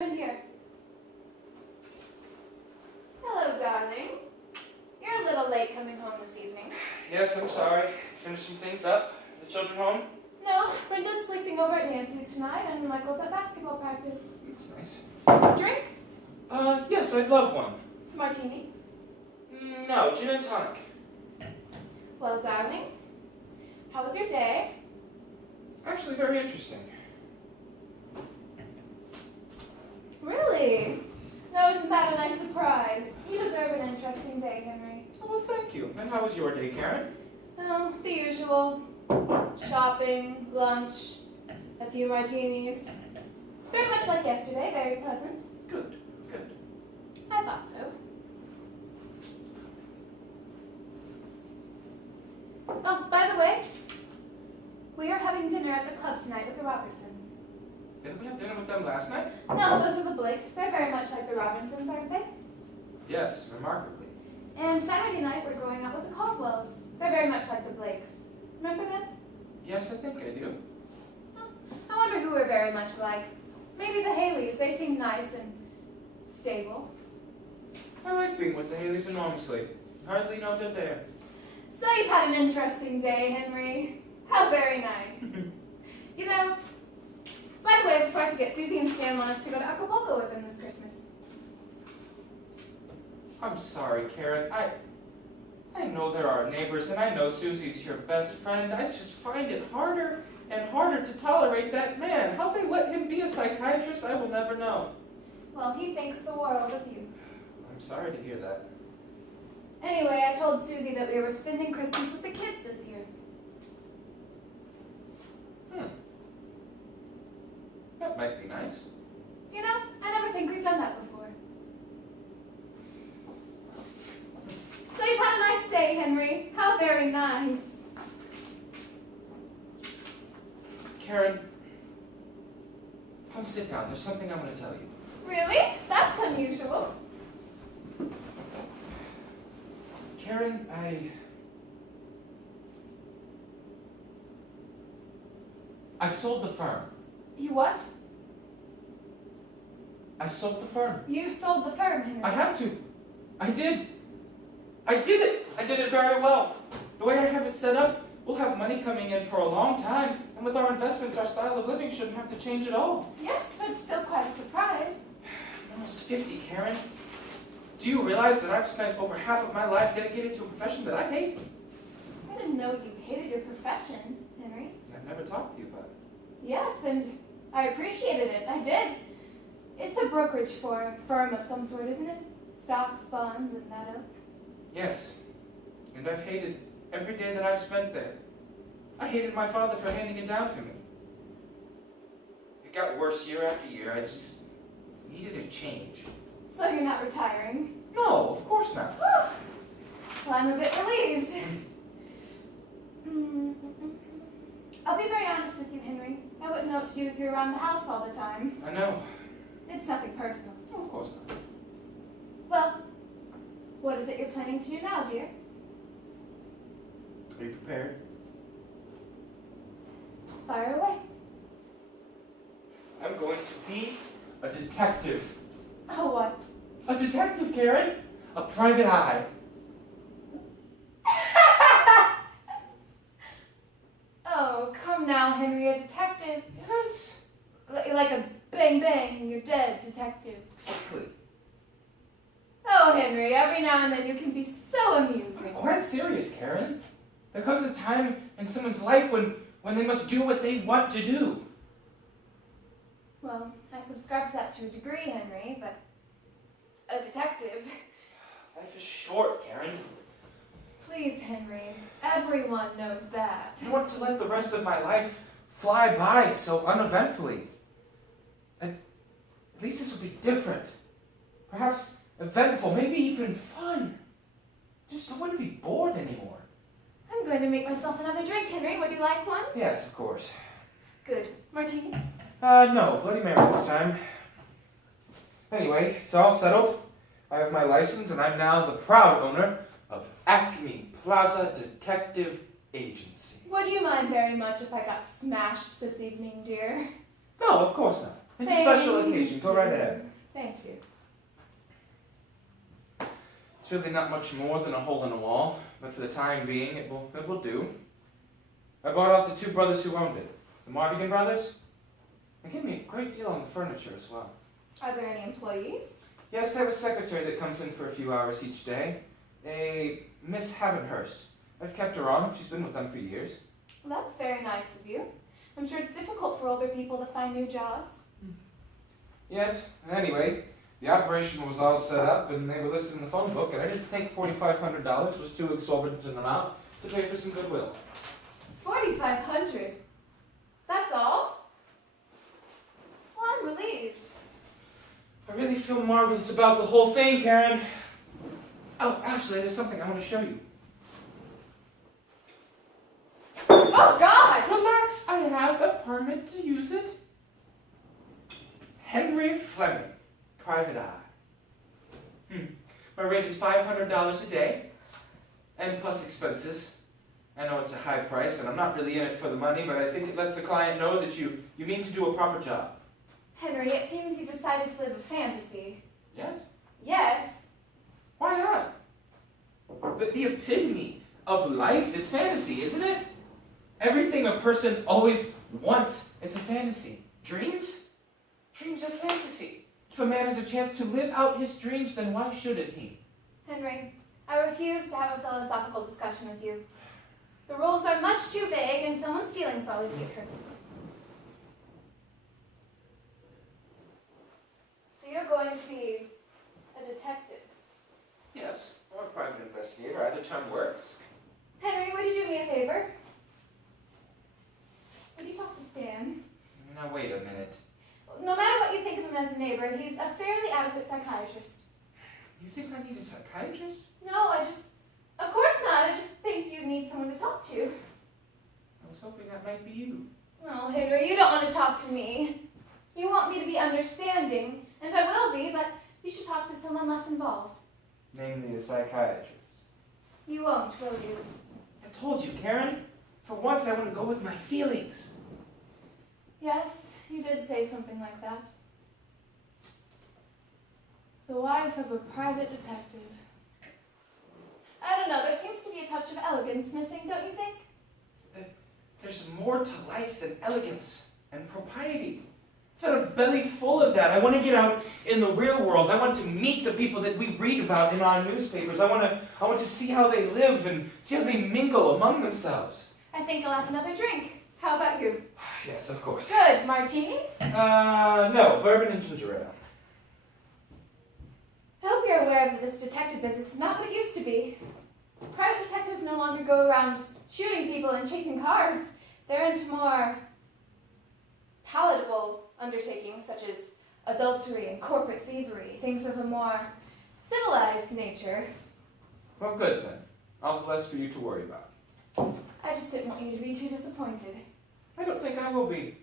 In here. Hello, darling. You're a little late coming home this evening. Yes, I'm sorry. Finishing things up. The children home? No, Brenda's sleeping over at Nancy's tonight, and Michael's at basketball practice. That's nice. Drink? Yes, I'd love one. Martini? No, gin and tonic. Well, darling, how was your day? Actually, very interesting. Really? No, isn't that a nice surprise? You deserve an interesting day, Henry. Oh, well, thank you. And how was your day, Karen? Oh, the usual. Shopping, lunch, a few martinis. Very much like yesterday, very pleasant. Good, good. I thought so. Oh, by the way, we are having dinner at the club tonight with the Robertsons. Didn't we have dinner with them last night? No, those are the Blakes. They're very much like the Robinsons, aren't they? Yes, remarkably. And Saturday night we're going out with the Caldwells. They're very much like the Blakes. Remember them? Yes, I think I do. I wonder who we're very much like. Maybe the Haleys. They seem nice and stable. I like being with the Haleys enormously. Hardly know they're there. So you've had an interesting day, Henry. How very nice. You know, by the way, before I forget, Susie and Stan want us to go to Acapulco with them this Christmas. I'm sorry, Karen. I know there are neighbors, and I know Susie's your best friend. I just find it harder and harder to tolerate that man. How they let him be a psychiatrist, I will never know. Well, he thinks the world of you. I'm sorry to hear that. Anyway, I told Susie that we were spending Christmas with the kids this year. That might be nice. You know, I never think we've done that before. So you've had a nice day, Henry. How very nice. Karen, come sit down. There's something I want to tell you. Really? That's unusual. Karen, I sold the firm. You what? I sold the firm. You sold the firm, Henry. I had to. I did. I did it. I did it very well. The way I have it set up, we'll have money coming in for a long time, and with our investments, our style of living shouldn't have to change at all. Yes, but it's still quite a surprise. I'm almost 50, Karen. Do you realize that I've spent over half of my life dedicated to a profession that I hate? I didn't know you hated your profession, Henry. I've never talked to you about it. Yes, and I appreciated it. I did. It's a brokerage firm of some sort, isn't it? Stocks, bonds, and that ilk. Yes, and I've hated every day that I've spent there. I hated my father for handing it down to me. It got worse year after year. I just needed a change. So you're not retiring? No, of course not. Well, I'm a bit relieved. I'll be very honest with you, Henry. I wouldn't know what to do with you around the house all the time. I know. It's nothing personal. Oh, of course not. Well, what is it you're planning to do now, dear? Are you prepared? Fire away. I'm going to be a detective. Oh, what? A detective, Karen. A private eye. Oh, come now, Henry, a detective. Yes. Like a bang bang, you're dead detective. Exactly. Oh, Henry, every now and then you can be so amusing. I'm quite serious, Karen. There comes a time in someone's life when they must do what they want to do. Well, I subscribe to that to a degree, Henry, but a detective. Life is short, Karen. Please, Henry, everyone knows that. I don't want to let the rest of my life fly by so uneventfully. At least this will be different. Perhaps eventful, maybe even fun. I just don't want to be bored anymore. I'm going to make myself another drink, Henry. Would you like one? Yes, of course. Good. Martini? No, Bloody Mary this time. Anyway, it's all settled. I have my license, and I'm now the proud owner of Acme Plaza Detective Agency. Would you mind very much if I got smashed this evening, dear? No, of course not. It's a special occasion. Go right ahead. Thank you. It's really not much more than a hole in the wall, but for the time being, it will do. I bought out the two brothers who owned it, the Mardigan brothers. They gave me a great deal on the furniture as well. Are there any employees? Yes, I have a secretary that comes in for a few hours each day. A Miss Havenhurst. I've kept her on. She's been with them for years. Well, that's very nice of you. I'm sure it's difficult for older people to find new jobs. Yes, anyway, the operation was all set up and they were listed in the phone book, and I didn't think $4,500 was too exorbitant an amount to pay for some goodwill. $4,500? That's all? Well, I'm relieved. I really feel marvelous about the whole thing, Karen. Oh, actually, there's something I want to show you. Oh, God! Relax, I have a permit to use it. Henry Flemming, private eye. My rate is $500 a day, and plus expenses. I know it's a high price, and I'm not really in it for the money, but I think it lets the client know that you mean to do a proper job. Henry, it seems you've decided to live a fantasy. Yes? Yes. Why not? The epitome of life is fantasy, isn't it? Everything a person always wants is a fantasy. Dreams? Dreams are fantasy. If a man has a chance to live out his dreams, then why shouldn't he? Henry, I refuse to have a philosophical discussion with you. The rules are much too vague, and someone's feelings always get hurt. So you're going to be a detective? Yes, or a private investigator. Either term works. Henry, would you do me a favor? Would you talk to Stan? Now wait a minute. No matter what you think of him as a neighbor, he's a fairly adequate psychiatrist. You think I need a psychiatrist? No, of course not. I just think you need someone to talk to. I was hoping that might be you. Oh, Henry, you don't want to talk to me. You want me to be understanding, and I will be, but you should talk to someone less involved. Namely a psychiatrist. You won't, will you? I told you, Karen. For once I want to go with my feelings. Yes, you did say something like that. The wife of a private detective. I don't know, there seems to be a touch of elegance missing, don't you think? There's more to life than elegance and propriety. I've got a belly full of that. I want to get out in the real world. I want to meet the people that we read about in our newspapers. I want to see how they live and see how they mingle among themselves. I think I'll have another drink. How about you? Yes, of course. Good. Martini? No, bourbon and ginger ale. I hope you're aware that this detective business is not what it used to be. Private detectives no longer go around shooting people and chasing cars. They're into more palatable undertakings such as adultery and corporate thievery, things of a more civilized nature. Well, good then. I'll have less for you to worry about. I just didn't want you to be too disappointed. I don't think I will be.